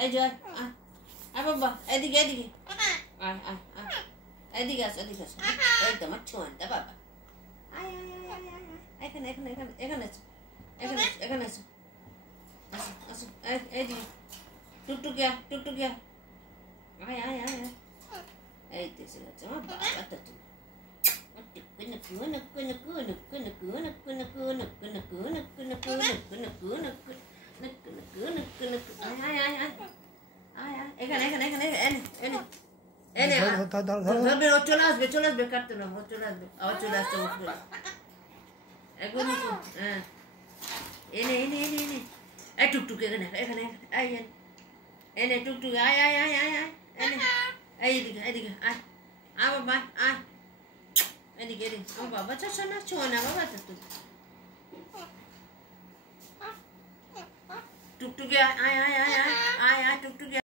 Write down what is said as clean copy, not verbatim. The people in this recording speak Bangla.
এই যে আয় বাবা এদিকে এদিকে আয় আয় আয় এদিকে আস এদিকে আস একদম ছোঁয়াটা বাবা আয় আয় আয় আয় আয় এখানে এখানে এখানে এখানে আছে এখানে আছে এখানে আছে আসো আসো এইদিকে টুকটুকিয়া টুকটুকিয়া আয় আয় আয় আয় এই তো এসে গেছে আমার বাবাটা তুমি এখানে এখানে এখানে এনে এনে এনে ধরবে ও চলে আসবে কাটতে না ও চলে আসবে আবার চলে আসছে একবার হ্যাঁ এনে এনে এনে এনে এই টুকটুক এখানে এখানে আয় এনে টুকটুক আয় আয় আয় আয় আয় এনে এইদিকে এইদিকে আয় আয় বাবা আয় এদিকে এদিকে আমার বাবা চাষা না ছোঁয়া না বাবা তো টুকটুকে আয় আয় আয় আয় আয় আয় টুকটুকে